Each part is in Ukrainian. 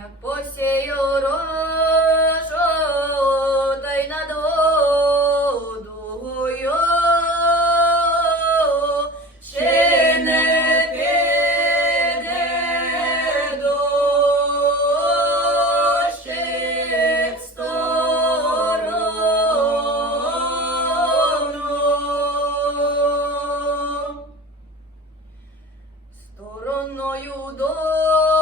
як посію рожу, та й над водою ще не піде дощик сторону. Стороною дощик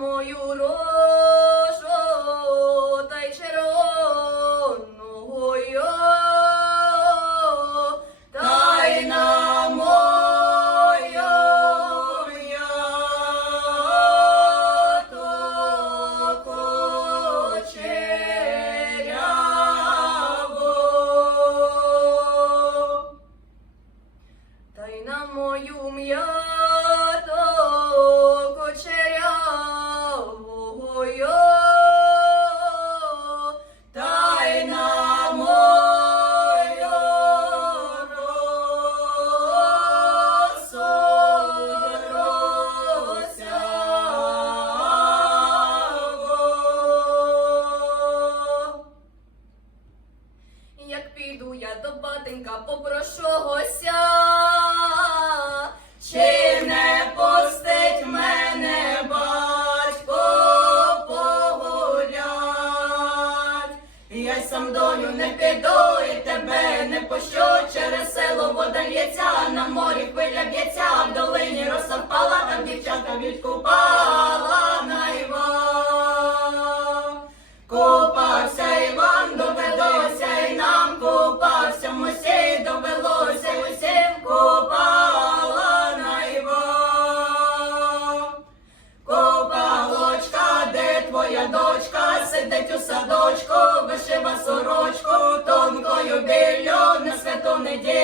мою рожу, та й червоною, та й на мою кучеряву. Та й на мою м'ято до батенька, попрошу чи не пустить мене батько погулять. Я сам доню не піду і тебе не пощу через село вода лється, вишива сорочку, тонкою білю на святу неділю.